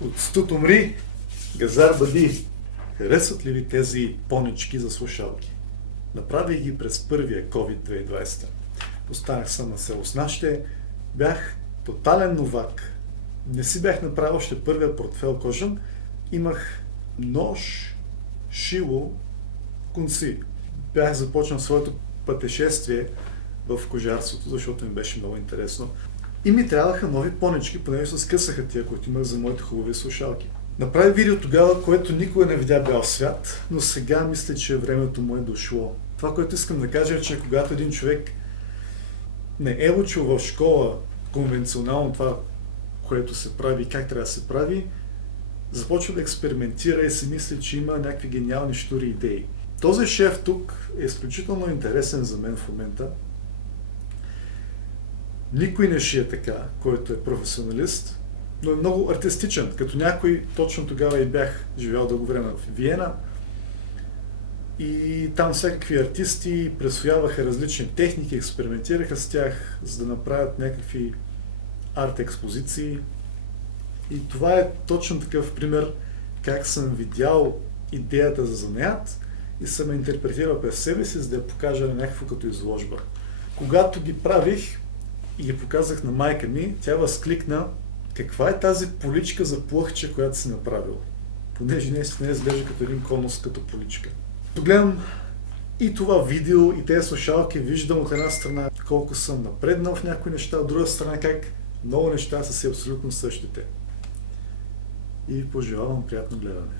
От студ умри, газар бъди. Харесват ли ви тези понички за слушалки? Направих ги през първия COVID 2020. Останах съм на село с нашите. Бях тотален новак. Не си бях направил още първия портфел кожан. Имах нож, шило, конци. Бях започнал своето пътешествие в кожарството, защото ми беше много интересно. И ми трябваха нови понички, понеже се скъсаха тия, които имах за моите хубави слушалки. Направих видео тогава, което никога не видя бял свят, но сега мисля, че времето му е дошло. Това, което искам да кажа е, че когато един човек не е учил в школа конвенционално това, което се прави и как трябва да се прави, започва да експериментира и си мисли, че има някакви гениални штури идеи. Този шеф тук е изключително интересен за мен в момента. Никой не шие така, който е професионалист, но е много артистичен. Като някой, точно тогава и бях живял дълго време в Виена и там всякакви артисти пресвояваха различни техники, експериментираха с тях, за да направят някакви арт-експозиции. И това е точно такъв пример как съм видял идеята за занаят и съм я интерпретирал през себе си, за да я покажа на някакво като изложба. Когато ги правих и ги показах на майка ми, тя възкликна: каква е тази поличка за плъхче, която си направил? Понеже не изглежда като един конус, като поличка. Гледам и това видео, и тези слушалки, виждам от една страна колко съм напреднал в някои неща, от друга страна как много неща са си абсолютно същите. И пожелавам приятно гледане.